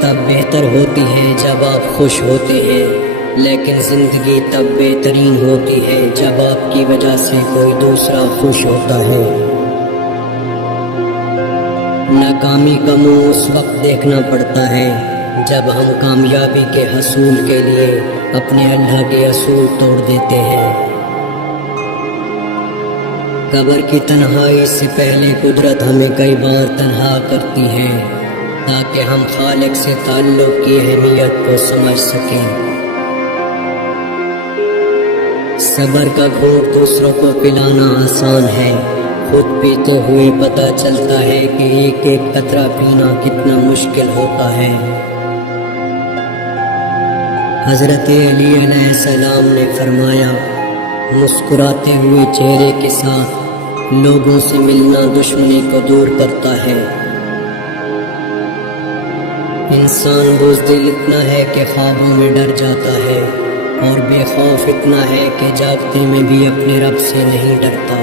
تب بہتر ہوتی ہے جب آپ خوش ہوتے ہیں، لیکن زندگی تب بہترین ہوتی ہے جب آپ کی وجہ سے کوئی دوسرا خوش ہوتا ہے۔ ناکامی کا منہ اس وقت دیکھنا پڑتا ہے جب ہم کامیابی کے حصول کے لیے اپنے اللہ کے اصول توڑ دیتے ہیں۔ قبر کی تنہائی سے پہلے قدرت ہمیں کئی بار تنہا کرتی ہے تاکہ ہم خالق سے تعلق کی اہمیت کو سمجھ سکیں۔ صبر کا گھونٹ دوسروں کو پلانا آسان ہے، خود پیتے ہوئے پتہ چلتا ہے کہ ایک ایک قطرہ پینا کتنا مشکل ہوتا ہے۔ حضرت علی علیہ السلام نے فرمایا، مسکراتے ہوئے چہرے کے ساتھ لوگوں سے ملنا دشمنی کو دور کرتا ہے۔ انسان بزدل اتنا ہے کہ خوابوں میں ڈر جاتا ہے، اور بے خوف اتنا ہے کہ جاگتے میں بھی اپنے رب سے نہیں ڈرتا۔